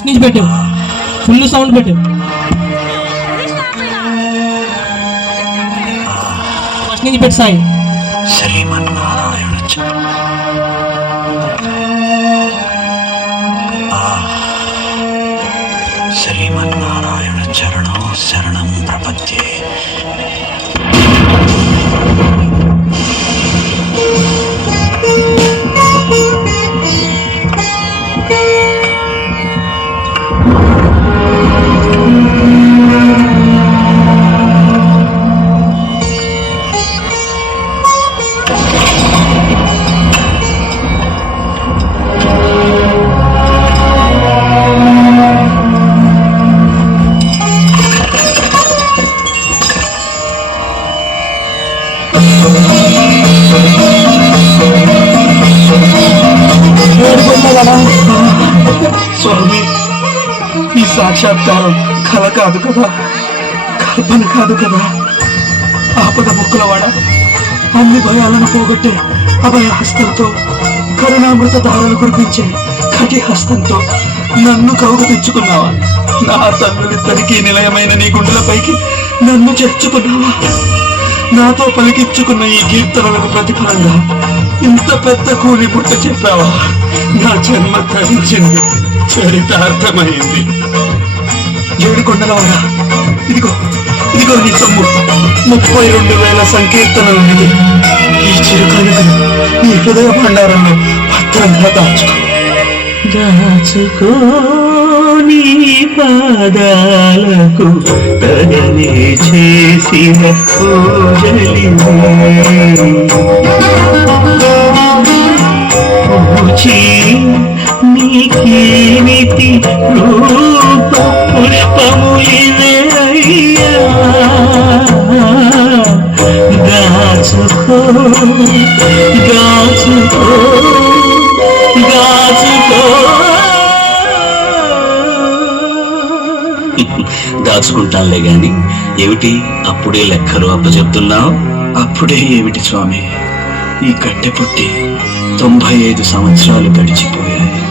నుంచి పెట్టు. Full sound పెట్టు. ఫస్ట్ నుంచి పెట్టు సాయి. శ్రీమన్నారాయణ శ్రీమన్నారాయణ చరణం శరణం ప్రపద్యే స్వామి ఈ సాక్షాత్కారం కల కాదు కదా కల్పన కాదు కదా. ఆపద మొక్కలవాడ అన్ని భయాలను పోగొట్టే అభయ హస్తంతో కరుణామృత ధారలు కురిపించే కటి హస్తంతో నన్ను కౌగ తెచ్చుకున్నావా? నా తల్లులిద్దరికీ నిలయమైన నీ గుండెలపైకి నన్ను చేర్చుకున్నావా? నాతో పలికించుకున్న ఈ కీర్తనలకు ప్రతిఫలంగా ఇంత పెద్ద కూలి పుట్ట చెప్పావా? నా జన్మ ధరించింది చరితార్థమైంది. ఏడుకొండలవాడా ఇదిగో ఇదిగో నీ సొమ్ము. ముప్పై రెండు వేల సంకీర్తనలు ఇది ఈ చిరుకనుక నీ హృదయ భండారంలో భద్రంగా దాచుకో. దాచుకో. నీ పాదాలకు తనని చేసిన పూజలి పూచి నీకేమిటి రూప పుష్పములివే దాచుకో దాచుకో. దాచుకుంటానులే గాని. ఏమిటి? అప్పుడే లెక్కలు అప్పచెప్తున్నావు? అప్పుడే ఏమిటి స్వామి? ఈ కట్టె పుట్టి తొంభై ఐదు సంవత్సరాలు గడిచిపోయాయి.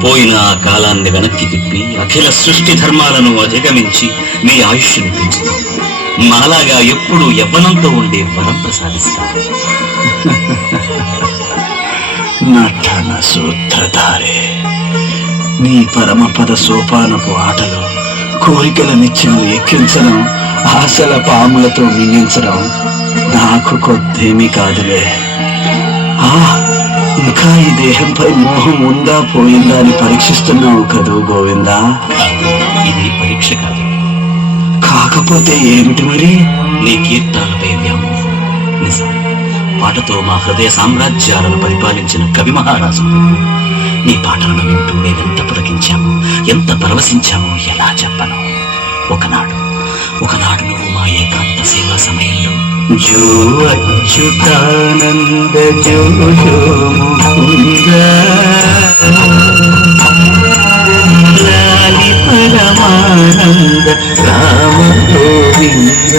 పోయిన ఆ కాలాన్ని వెనక్కి తిప్పి అఖిల సృష్టి ధర్మాలను అధిగమించి మీ ఆయుష్ను పెంచుతాం. మాలాగా ఎప్పుడు యవ్వనంతో ఉండే వరం ప్రసాదిస్తాం నటన సూత్రధారే. నీ పరమపద సోపానపు ఆటలో కోరికల నిత్యం ఎక్కించడం ఆశల పాములతో మింగించడం నాకు కొద్దేమీ కాదులే. ఆ ఇంకా ఈ దేహంపై మోహం ఉందా పోయిందా అని పరీక్షిస్తున్నావు కదూ గోవిందా? ఇది పరీక్ష కాదు. కాకపోతే ఏమిటి మరి? నీ కీర్తనలపై వ్యామోహం. నిజం. పాటతో మా హృదయ సామ్రాజ్యాలను పరిపాలించిన కవి మహారాజు నీ పాటలను వింటూ నేనెంత పులకించాము ఎంత పరవశించామో ఎలా చెప్పను? ఒకనాడు ఒకనాడు నువ్వు మా ఏకాంత సేవా సమయంలో జో అచ్యుతానంద జో జో పరమానంద రామ గోవింద.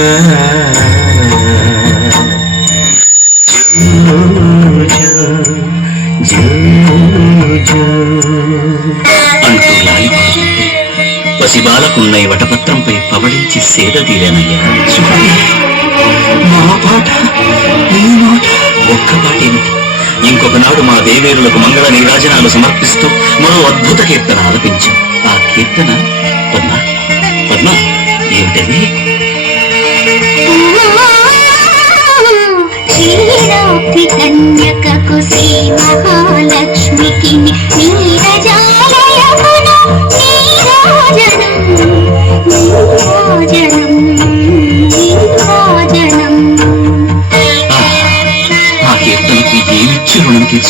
అంటూ లాలిపడుతుంది పసిబాలకున్నై ఈ వటపత్రంపై పవడించి సేద తీరేనయ్యా. మా పాట నీ మాట ఒక్క ఇంకొక నాడు మా దేవేరులకు మంగళ నీరాజనాలు సమర్పిస్తూ మరో అద్భుత కీర్తన ఆలపించాం.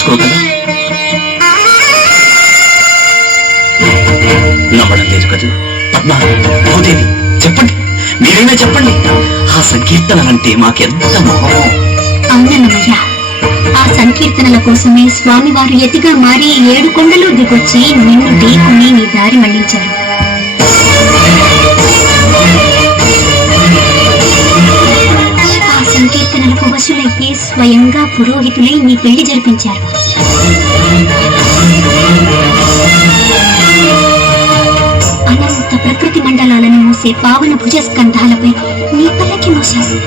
రుణం నమ్మడం లేదు కదా? పద్మ భూదేవి చెప్పండి. మీరైనా చెప్పండి. ఆ సంకీర్తనలంటే మాకెంత మొహం? అవునన్నమయ్య ఆ సంకీర్తనల కోసమే స్వామివారు ఎతిగా మారి ఏడు కొండలు దిగొచ్చి నిన్ను ఢీకొని నీ దారి మళ్ళించారు. వశులయ్యే స్వయంగా పురోహితులై నీ పెళ్ళి జరిపించారు. విరిసే పావన భుజస్కంధాలపై నీ పల్లకి మోసాను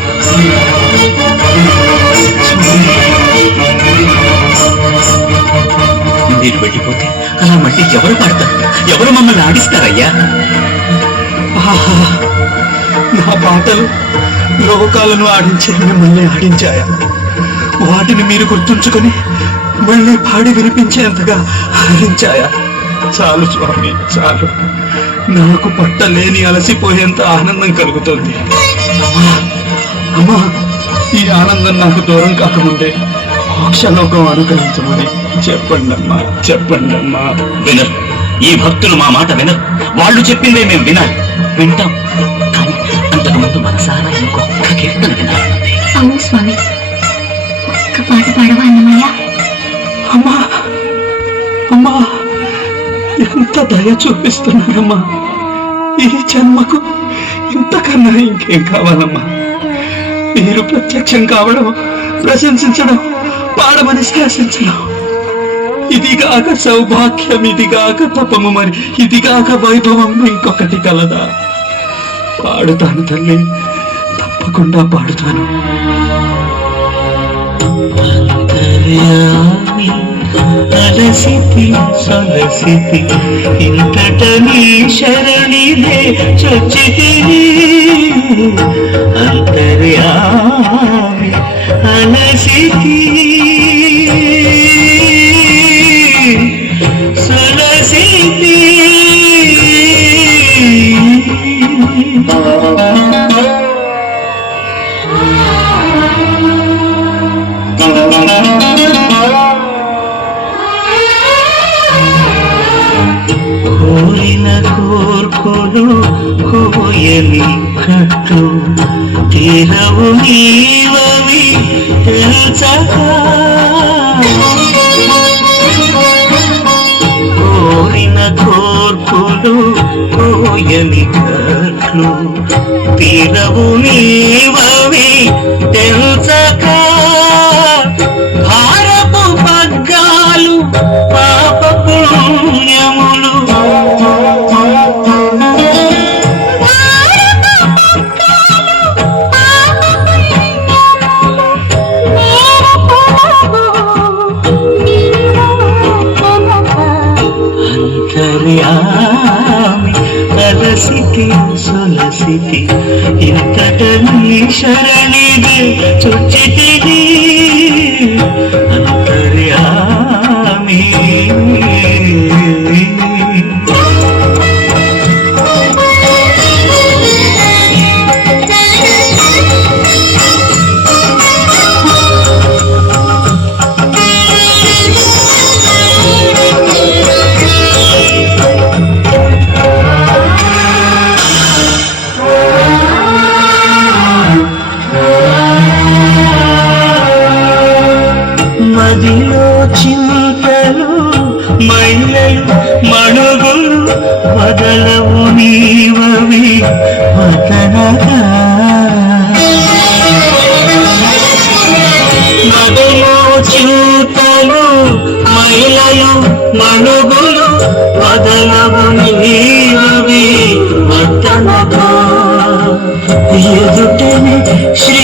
మీరు వెళ్ళిపోతే అలా మళ్ళీ ఎవరు పాడతారు ఎవరు మమ్మల్ని ఆడిస్తారయ్యా? నా పాటలు లోకాలను ఆడించే మిమ్మల్ని ఆడించాయా? వాటిని మీరు గుర్తుంచుకొని మళ్ళీ పాడి వినిపించేంతగా ఆడించాయా? చాలు స్వామి చాలు. నాకు పట్టలేని అలసిపోయేంత ఆనందం కలుగుతుంది. అమ్మా అమ్మా ఈ ఆనందం నాకు దూరం కాకముందే మోక్షలోకం అనుకరించమని చెప్పండి అమ్మా చెప్పండి అమ్మా వినరు ఈ భక్తులు మా మాట వినరు. వాళ్ళు చెప్పిందే మేము వినాలి. వింటాం. కానీ అంతకుముందు మనసారా ఇంకొక కీర్తన వినాలి అవును స్వామి ఒక్క పాట పాడవా అన్నమయ్య అమ్మా అమ్మా ఎంత దయ చూపిస్తున్నారమ్మా. ఈ జన్మకు ఇంతకన్నా ఇంకేం కావాలమ్మా. మీరు ప్రత్యక్షం కావడం ప్రశంసించడం పాడమని శాసించడం. ఇదిగాక సౌభాగ్యం ఇదిగాక తపము మరి ఇదిగాక వైభవం ఇంకొకటి కలదా. పాడుతాను తల్లి. తప్పకుండా పాడుతాను. అలసితి సొలసితి ఇంతట నీ శరణిదే చొచ్చితిని. అంతర్యామి అలసితి. కోరిన కోర్కొడు కోయని కట్టు. తీరవు నీవవి తెలుసక. కోరిన కోర్కులు కోయని కట్లు తీరవు నీవవి తెలుసగా భారపు పగ్గాలు పాప పుణ్యములు అంతర్యామి అలసితి సొలసితి ఇంతట నీ శరణిది చుచ్చితిని మదిలో చింతలు మహిళలు మణుగులు వదలవు నీవవి వదనగా ఎదుటని శ్రీ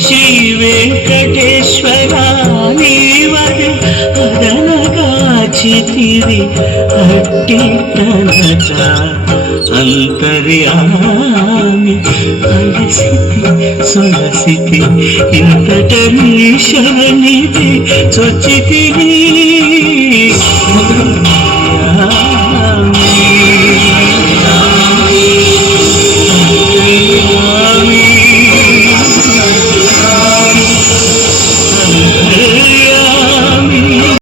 శ్రీ వెంకటేశ్వర నీవది అదనగా అట్టి తనచ అంతర్యామి అలసితి సొలసితి ఇంతట నీ శరణిది చొచ్చితిని